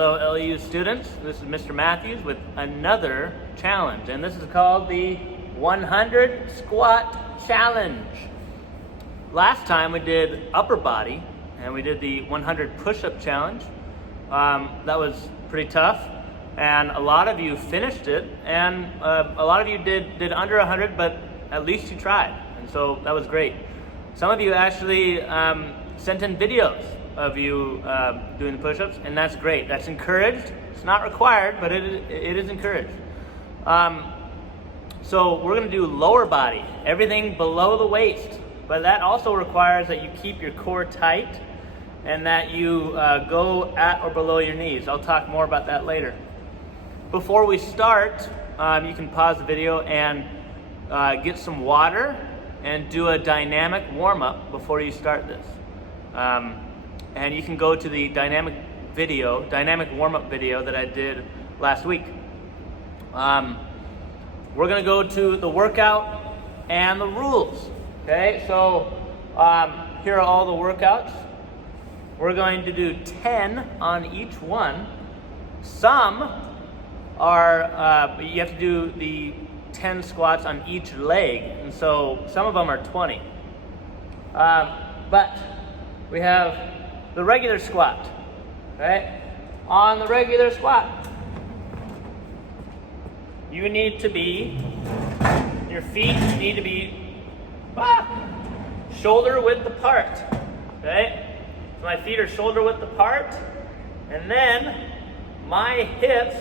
Hello LU students, this is Mr. Mathews with another challenge, and this is called the 100 Squat Challenge. Last time we did upper body and we did the 100 push-up challenge. That was pretty tough and a lot of you finished it, and a lot of you did under 100, but at least you tried, and so that was great. Some of you actually sent in videos of you doing the push-ups, and that's great. That's encouraged. It's not required, but it is encouraged. So we're going to do lower body, everything below the waist, but that also requires that you keep your core tight and that you go at or below your knees. I'll talk more about that later. Before we start, you can pause the video and get some water and do a dynamic warm-up before you start this. And you can go to the dynamic warm-up video that I did last week. We're gonna go to the workout and the rules, okay? So here are all the workouts. We're going to do 10 on each one. Some are, you have to do the 10 squats on each leg, and so some of them are 20. But we have the regular squat, right? On the regular squat, you need to be, your feet need to be shoulder width apart, okay? So my feet are shoulder width apart, and then my hip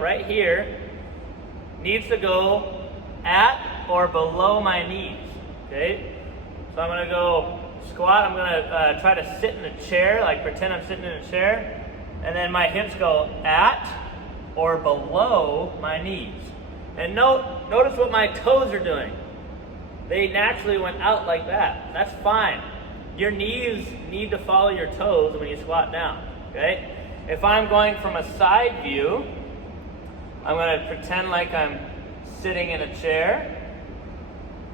right here needs to go at or below my knees, okay? So I'm gonna go squat. I'm gonna try to sit in a chair, like pretend I'm sitting in a chair, and then my hips go at or below my knees. And notice what my toes are doing. They naturally went out like that. That's fine. Your knees need to follow your toes when you squat down, okay? If I'm going from a side view, I'm gonna pretend like I'm sitting in a chair,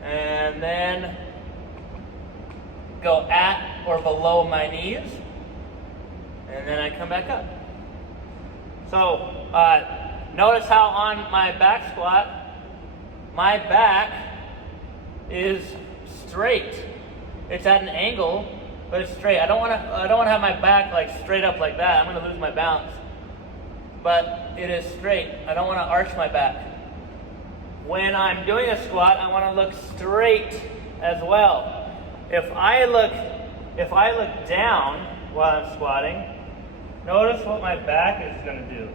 and then go at or below my knees, and then I come back up. So notice how on my back squat, my back is straight. It's at an angle, but it's straight. I don't want to have my back like straight up like that. I'm going to lose my balance. But it is straight. I don't want to arch my back. When I'm doing a squat, I want to look straight as well. If I look down while I'm squatting, notice what my back is going to do.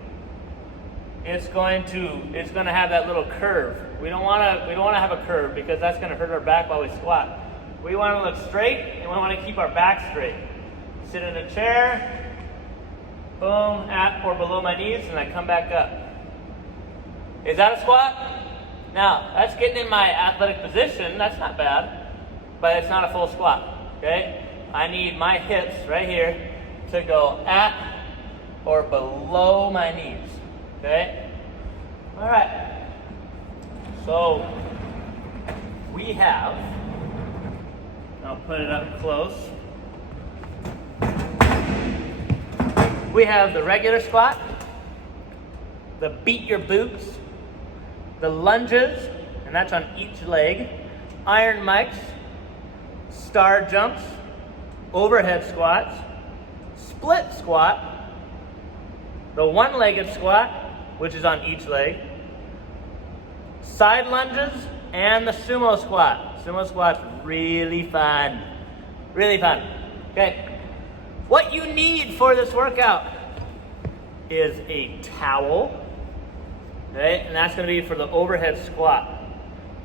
It's going to have that little curve. We don't want to have a curve because that's going to hurt our back while we squat. We want to look straight, and we want to keep our back straight. Sit in a chair, boom, at or below my knees, and I come back up. Is that a squat? Now, that's getting in my athletic position. That's not bad, but it's not a full squat, okay? I need my hips right here to go at or below my knees, okay? All right, so we have, I'll put it up close. We have the regular squat, the beat your boots, the lunges, and that's on each leg, iron mics, star jumps, overhead squats, split squat, the one-legged squat, which is on each leg, side lunges, and the sumo squat. Sumo squat's really fun. Really fun. Okay. What you need for this workout is a towel. Okay, and that's going to be for the overhead squat.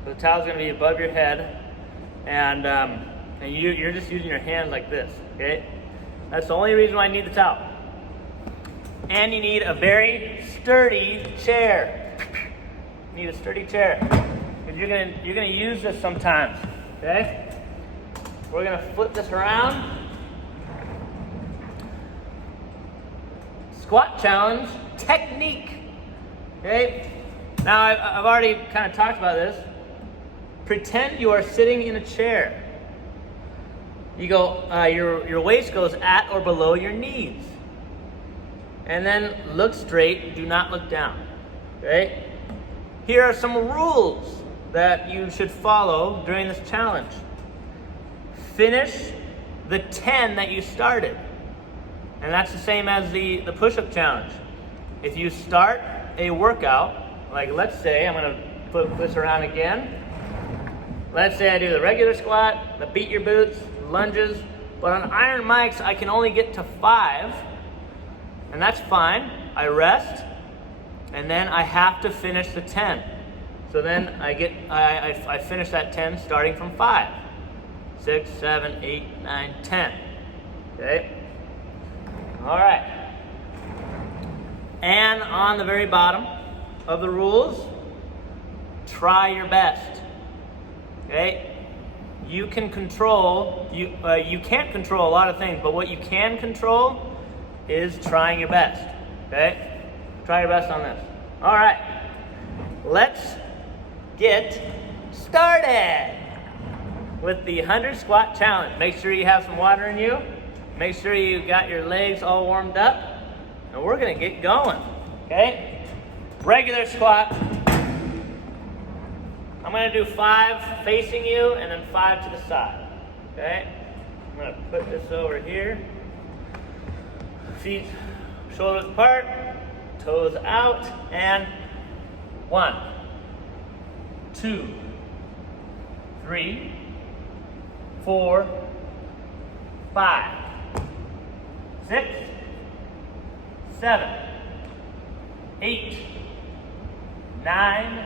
So the towel's going to be above your head, and you're just using your hand like this. Okay, that's the only reason why I need the towel. And you need a very sturdy chair. You need a sturdy chair because you're gonna use this sometimes. Okay, we're gonna flip this around. Squat challenge technique. Okay, now I've already kind of talked about this. Pretend you are sitting in a chair. You go, your waist goes at or below your knees. and then look straight, do not look down, okay? Here are some rules that you should follow during this challenge. Finish the 10 that you started. And that's the same as the push-up challenge. If you start a workout, like let's say, I'm gonna put this around again. Let's say I do the regular squat, the beat your boots, lunges, but on iron mics, I can only get to 5, and that's fine. I rest, and then I have to finish the 10. So then I finish that 10 starting from 5. 6, 7, 8, 9, 10. Okay? All right. And on the very bottom of the rules, try your best. Okay? You can control, you can't control a lot of things, but what you can control is trying your best. Okay? Try your best on this. All right. Let's get started with the 100 squat challenge. Make sure you have some water in you. Make sure you got your legs all warmed up. And we're gonna get going, okay? Regular squat. I'm gonna do 5 facing you and then 5 to the side, okay? I'm gonna put this over here. Feet, shoulders apart, toes out, and 1, 2, 3, 4, 5, 6, 7, 8, 9,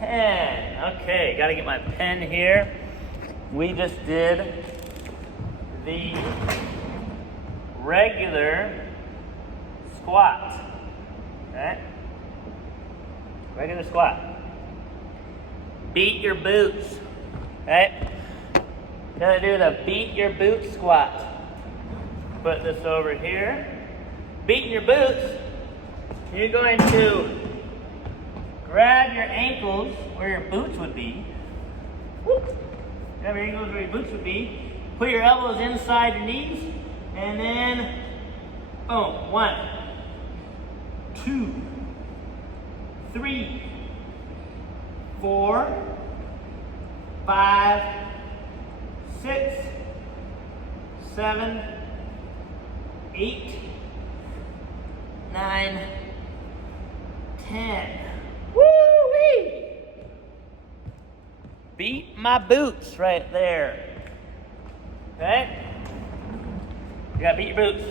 10. Okay, gotta get my pen here. We just did the regular squat. Okay? Regular squat. Beat your boots. Okay? Gonna do the beat your boots squat. Put this over here. Beating your boots, you're going to grab your ankles where your boots would be. Whoop. Grab your ankles where your boots would be. Put your elbows inside your knees. And then, boom. 1, 2, 3, 4, 5, 6, 7, 8, 9, 10. Woo-wee! Beat my boots right there. Okay? You gotta beat your boots.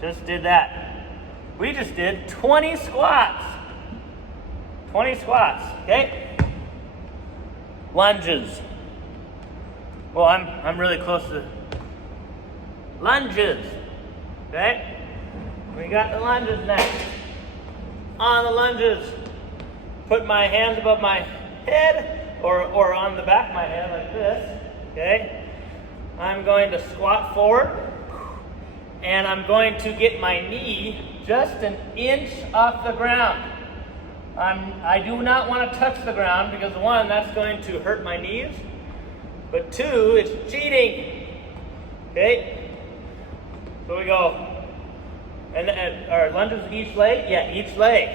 Just did that. We just did 20 squats. 20 squats, okay? Lunges. Well, I'm really close to lunges. Okay? We got the lunges next. On the lunges, put my hands above my head or on the back of my head like this. Okay? I'm going to squat forward and I'm going to get my knee just an inch off the ground. I do not want to touch the ground because 1, that's going to hurt my knees. But 2, it's cheating. Okay? So we go. And our lunges each leg? Yeah, each leg.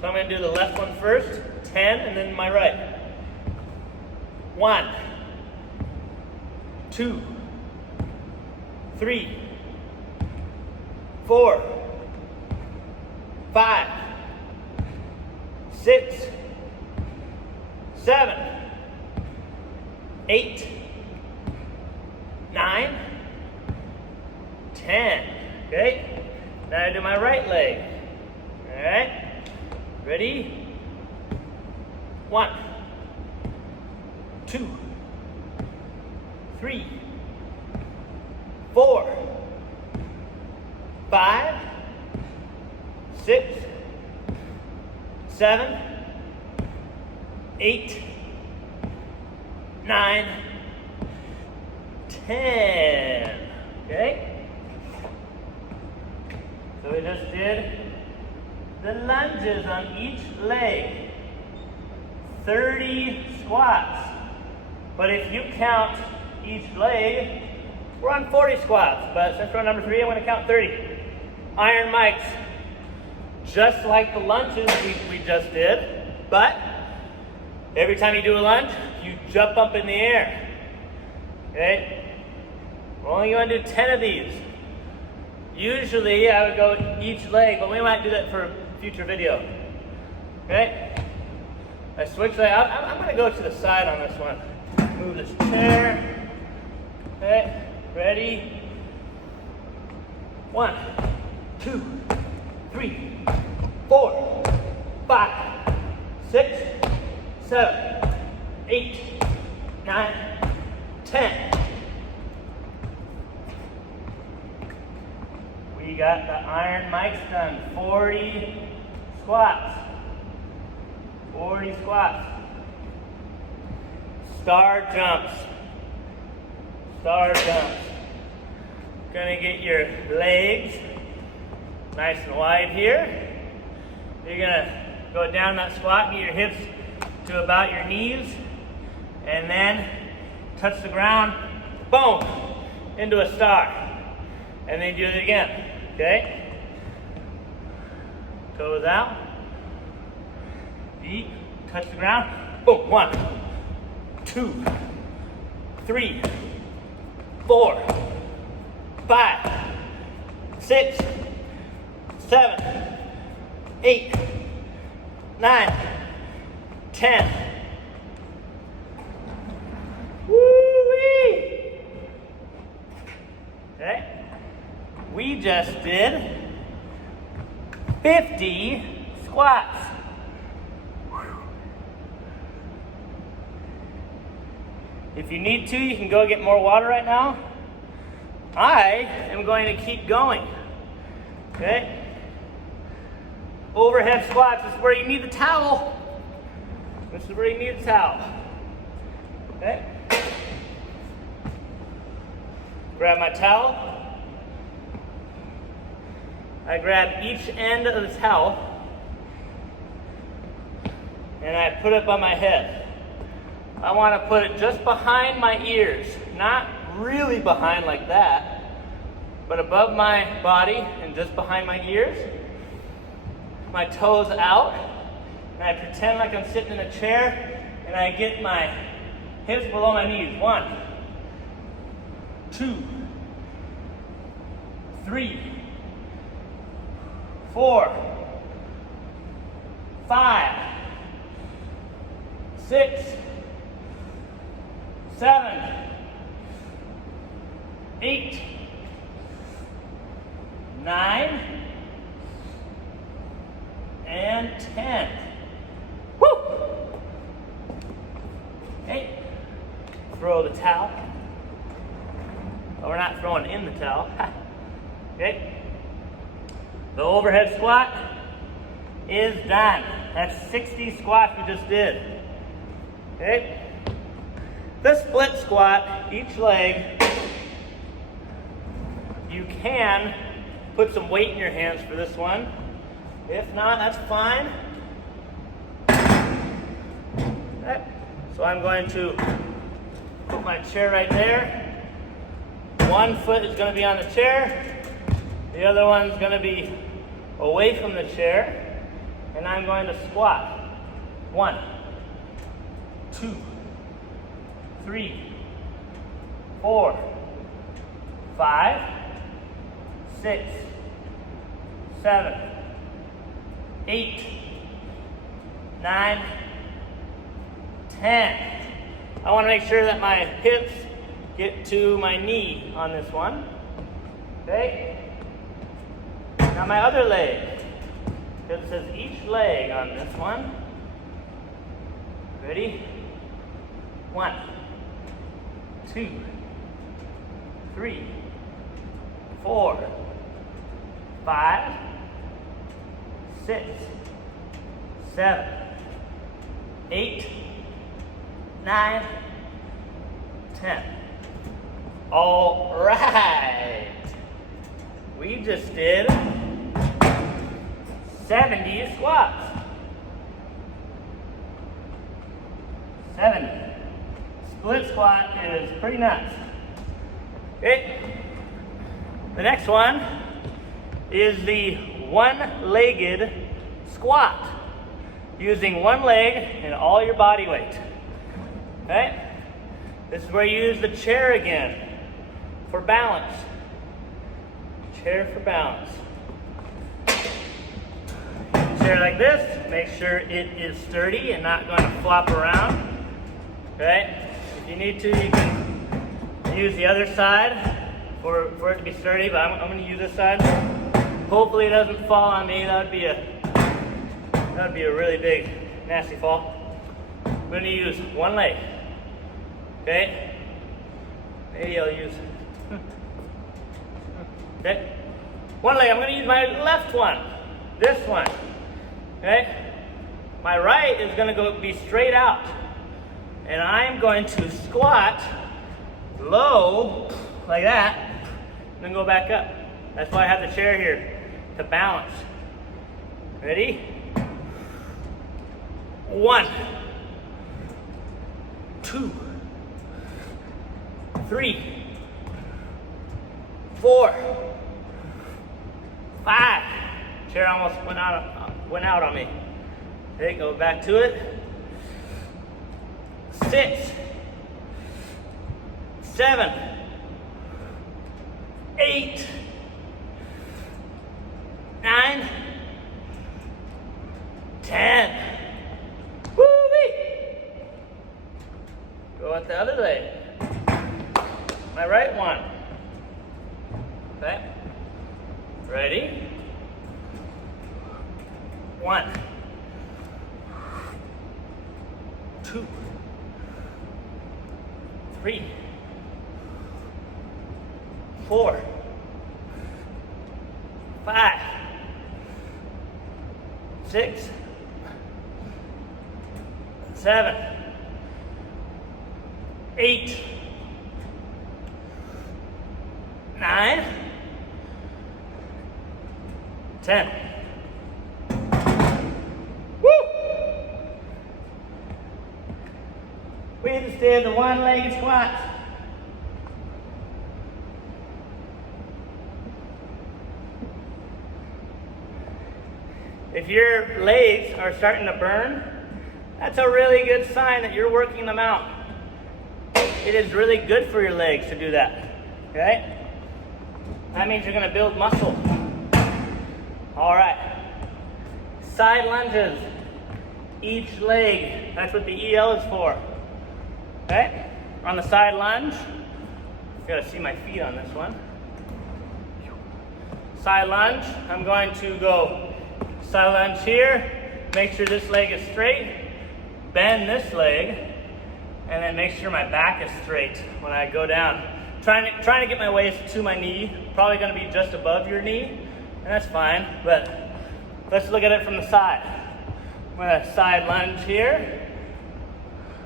So I'm going to do the left one first, 10, and then my right. 1, 2, 3, 4, 5, 6, 7, 8, 9, 10. Okay? Now I do my right leg. Alright? Ready? 1, 2, 3, 4, 5, 6, 7, 8, 9, 10. Okay? So we just did the lunges on each leg. 30 squats. But if you count each leg, We're on 40 squats, but since we're on number 3, I'm going to count 30. Iron mics, just like the lunges we just did, but every time you do a lunge, you jump up in the air. Okay? We're only going to do 10 of these. Usually I would go each leg, but we might do that for a future video. Okay? I switch leg. I'm going to go to the side on this one. Move this chair. Okay? Ready? 1, 2, 3, 4, 5, 6, 7, 8, 9, 10. We got the iron mics done. 40 squats. 40 squats. Star jumps. Star jumps. Gonna get your legs nice and wide here. You're gonna go down that squat, get your hips to about your knees, and then touch the ground, boom, into a star. And then do it again, okay? Toes out, feet, touch the ground, boom, 1, 2, 3, 4, 5, 6, 7, 8, 9, 10. Woo-wee! Okay. We just did 50 squats. If you need to, you can go get more water right now. I am going to keep going. Okay? Overhead squats, this is where you need the towel. This is where you need the towel. Okay? Grab my towel. I grab each end of the towel and I put it by my head. I want to put it just behind my ears, not really behind like that, but above my body and just behind my ears. My toes out, and I pretend like I'm sitting in a chair, and I get my hips below my knees. 1, 2, 3, 4, 5, 6, 7, 8, 9, and 10. Woo! Okay. Throw the towel. Oh, we're not throwing in the towel. Okay. The overhead squat is done. That's 60 squats we just did. Okay. The split squat, each leg, you can put some weight in your hands for this one. If not, that's fine. Okay. So I'm going to put my chair right there. One foot is going to be on the chair. The other one's going to be away from the chair. And I'm going to squat. 1, 2, 3, 4, 5, 6, 7, 8, 9, 10. I want to make sure that my hips get to my knee on this one. Okay? Now my other leg. It says each leg on this one. Ready? 1, 2, 3, 4, 5, 6, 7, 8, 9, 10. All right. We just did 70 squats. 70. Split squat is pretty nuts. Okay. The next one is the one-legged squat, using one leg and all your body weight. Okay? This is where you use the chair again for balance. Chair for balance. Chair like this, make sure it is sturdy and not going to flop around. Okay? If you need to, you can use the other side for it to be sturdy, but I'm going to use this side. Hopefully it doesn't fall on me. That would be a really big, nasty fall. I'm going to use one leg. Okay? Maybe I'll use. Okay? One leg. I'm going to use my left one. This one. Okay? My right is going to be straight out. And I'm going to squat low, like that, and then go back up. That's why I have the chair here, to balance. Ready? 1, 2, 3, 4, 5. Chair almost went out on me. Okay, go back to it. 6, 7, 8, 9, 10. Woo-wee! Go with the other leg. My right one. Okay. Ready? 1, 2, 3, 4, 5, 6, 7, 8, 9, 10. Woo! We just did the one-legged squat. If your legs are starting to burn, that's a really good sign that you're working them out. It is really good for your legs to do that, okay? That means you're gonna build muscle. All right, side lunges, each leg, that's what the EL is for, okay? On the side lunge, you gotta see my feet on this one. Side lunge, I'm going to go side lunge here, make sure this leg is straight, bend this leg, and then make sure my back is straight when I go down. Trying to get my waist to my knee, probably gonna be just above your knee, and that's fine, but let's look at it from the side. I'm gonna side lunge here,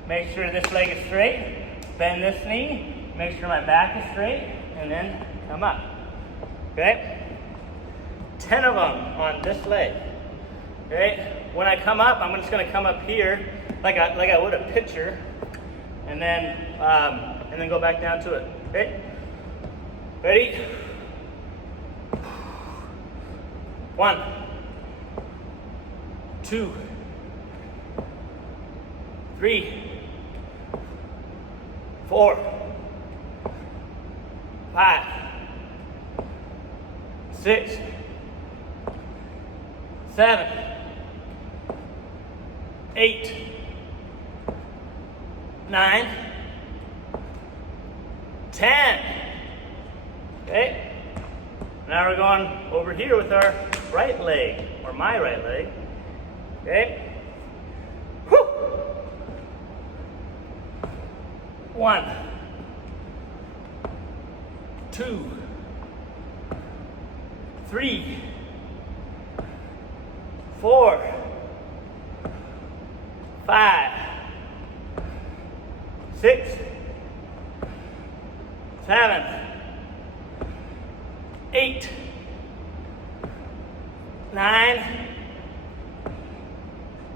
make sure this leg is straight, bend this knee, make sure my back is straight, and then come up, okay? 10 of them on this leg. Okay, when I come up, I'm just gonna come up here like I would a pitcher, and then go back down to it. Okay, ready? 1, 2, 3, 4, 5, 6, 7, 8, 9, 10. Okay. Now we're going over here with our right leg, or my right leg. Okay. Whew. 1, 2, 3, 4, 5, 6, 7, 8, 9,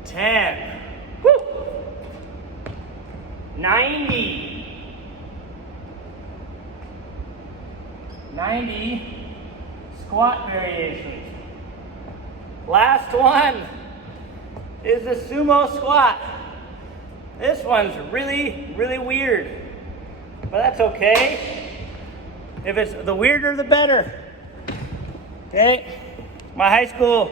10. Woo! 90. 90 squat variations. Last one is the sumo squat. This one's really, really weird, but that's okay. If it's the weirder, the better. Okay? My high school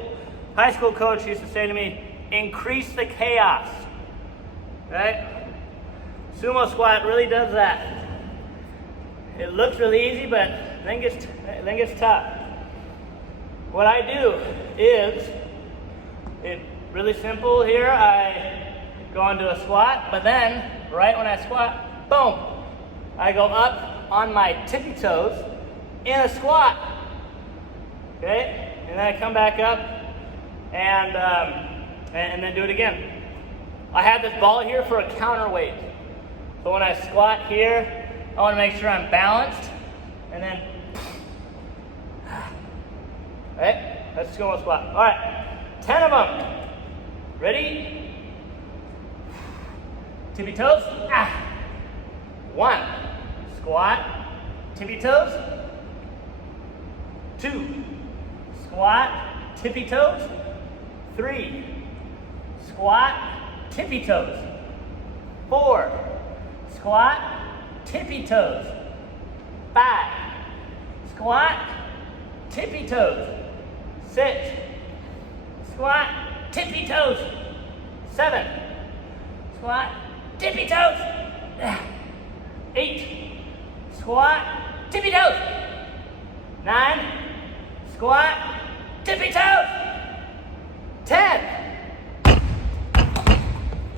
coach used to say to me, increase the chaos. Right? Sumo squat really does that. It looks really easy, but then gets tough. What I do is, it's really simple here. I go into a squat, but then right when I squat, boom, I go up on my tippy toes in a squat. Okay, and then I come back up and then do it again. I have this ball here for a counterweight. So when I squat here, I want to make sure I'm balanced, and then, right? That's sumo squat. All right, 10 of them. Ready? Tippy toes. 1, squat, tippy toes. 2, squat, tippy toes. 3, squat, tippy toes. 4, squat, tippy toes. 5, squat, tippy toes. 6, squat, tippy toes. 7, squat, tippy toes. 8, squat, tippy toes. 9, squat, tippy toes. 10.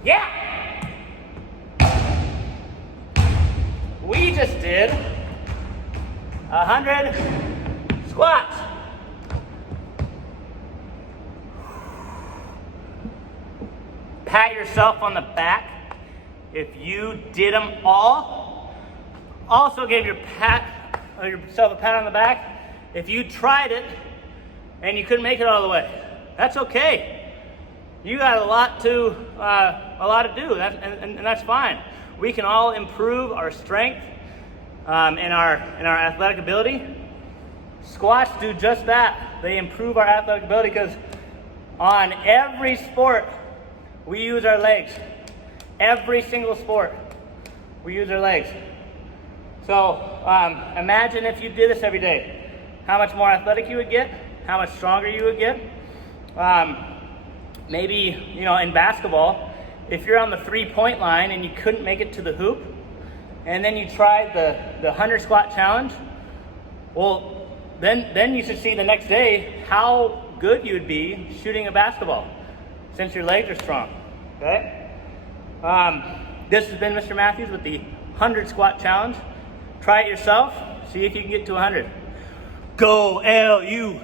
Yeah! We just did 100 squats. Pat yourself on the back if you did them all. Also give yourself a pat on the back if you tried it and you couldn't make it all the way. That's okay. You got a lot to do, and that's fine. We can all improve our strength and our athletic ability. Squats do just that. They improve our athletic ability because on every sport we use our legs. Every single sport we use our legs. So imagine if you did this every day, how much more athletic you would get, how much stronger you would get. Maybe, in basketball, if you're on the 3-point line and you couldn't make it to the hoop, and then you tried the 100 squat challenge, well, then you should see the next day how good you would be shooting a basketball, since your legs are strong, okay? This has been Mr. Mathews with the 100 squat challenge. Try it yourself, see if you can get to 100. Go LU!